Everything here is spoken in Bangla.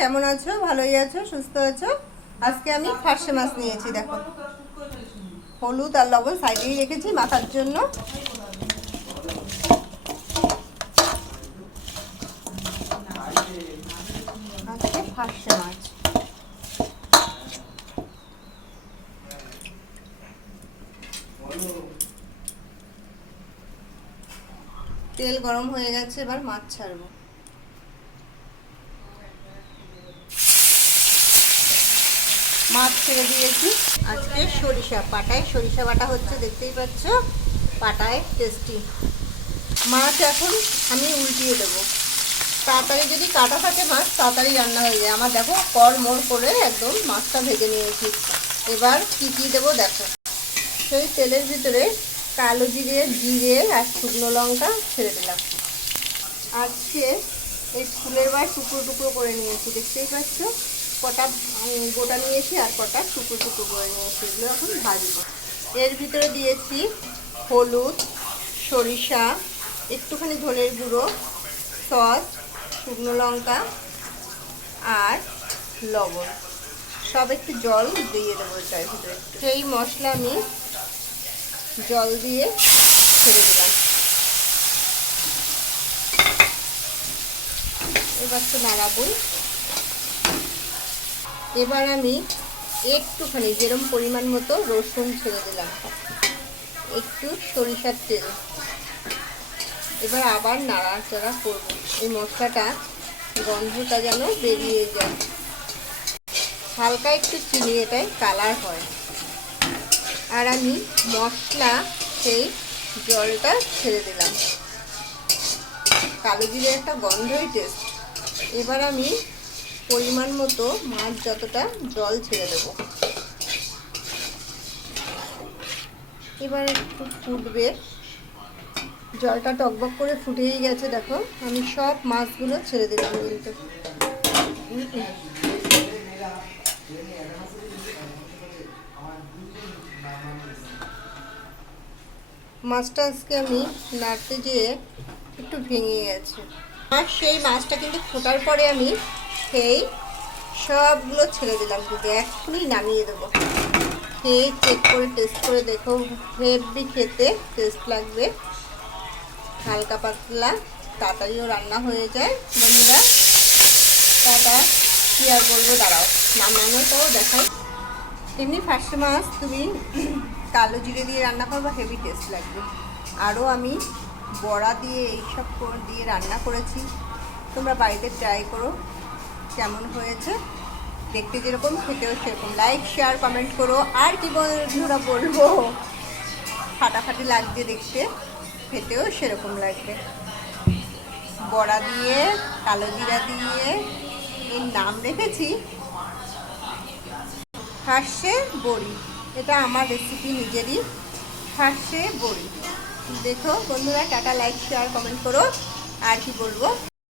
কেমন আছো? ভালোই আছো? সুস্থ আছো? আজকে আমি ফার্সে মাছ নিয়েছি, দেখো। হলুদ আর লবণ সাইডেই রেখেছি মাথার জন্য। আজকে ফার্সে মাছ। তেল গরম হয়ে গেছে, এবার মাছ ছাড়বো। মাছ ছেড়ে দিয়েছি। আজকে সরিষা পাটায়। সরিষা বাটা হচ্ছে, দেখতেই পাচ্ছ? পাটায় টেস্টি মাছ এখন আমি উল্টিয়ে দেবো। তাড়াতাড়ি যদি কাটা থাকে মাছ, তাড়াতাড়ি রান্না হয়ে যায়। আমার দেখো কর মোড় করে একদম মাছটা ভেজে নিয়েছি। এবার কী কী দেবো দেখো। সেই তেলের ভিতরে কালো জিরে জিরে আর শুকনো লঙ্কা ছেড়ে দিলাম। আজকে এই ফুলের বার টুকরো টুকরো করে নিয়েছি, দেখতেই পাচ্ছ? কটা গোটা নিয়েছি আর কটা টুকরো টুকরো করে নিয়েছি, এগুলো এখন ভাজবো। এর ভিতরে দিয়েছি হলুদ, সরিষা, একটুখানি ধনের গুঁড়ো, সস, শুকনো লঙ্কা আর লবণ। সব একটু জল দিয়ে দেবো এটার ভিতরে সেই মশলা আমি জল দিয়ে ছেড়ে দিলাম। এবার তো নাড়াবই এবার আমি একটুখানি যেরম পরিমাণ মতো রসুন ছেড়ে দিলাম। একটু সরিষার তেল। এবার আবার নাড়াচাড়া করব। এই মশলাটা গন্ধটা যেন বেরিয়ে যায়। হালকা একটু চিনি, এটাই কালার হয়। আর আমি মশলা সেই জলটা ছেড়ে দিলাম। কালো জিরে একটা গন্ধই টেস্ট এবার আমি পরিমাণ মতো মাছ যতটা জল ছেড়ে দেব। এবার একটু ফুটবে। জলটা টকবক করে ফুটেই গেছে, দেখো। আমি সব মাছগুলো ছেড়ে দিলাম কিন্তু। মাছটা আজকে আমি নাড়তে যেয়ে একটু ভেঙে গেছে। আর সেই মাছটা কিন্তু ফোটার পরে আমি সেই সবগুলো ছেড়ে দিলাম, কিন্তু এখনই নামিয়ে দেবো। খেয়ে চেক করে টেস্ট করে দেখো হেভি খেতে টেস্ট লাগবে। হালকা পাতলা তাড়াতাড়িও রান্না হয়ে যায়, বন্ধুরা। টাটা কী আর বলব, দাঁড়াও নামানোটাও দেখাই। এমনি ফার্স্ট মাছ, তুমি কালো জিরে দিয়ে রান্না করবা হেভি টেস্ট লাগবে। আরও আমি বড়া দিয়ে এইসব দিয়ে রান্না করেছি। তোমরা বাড়িতে ট্রাই করো। কেমন হয়েছে, দেখতে যেরকম, খেতেও সেরকম। লাইক শেয়ার কমেন্ট করো। আর কি বন্ধুরা বলব? ফাটাফাটি লাগছে দেখতে, খেতেও সেরকম লাগবে। বড়া দিয়ে, কালো জিরা দিয়ে, এর নাম রেখেছি। ফার্সে বড়ি। এটা আমার রেসিপি নিজেরই। ফার্সে বড়ি। দেখো বন্ধুরা, টাটা লাইক শেয়ার কমেন্ট করো। আর কি বলব?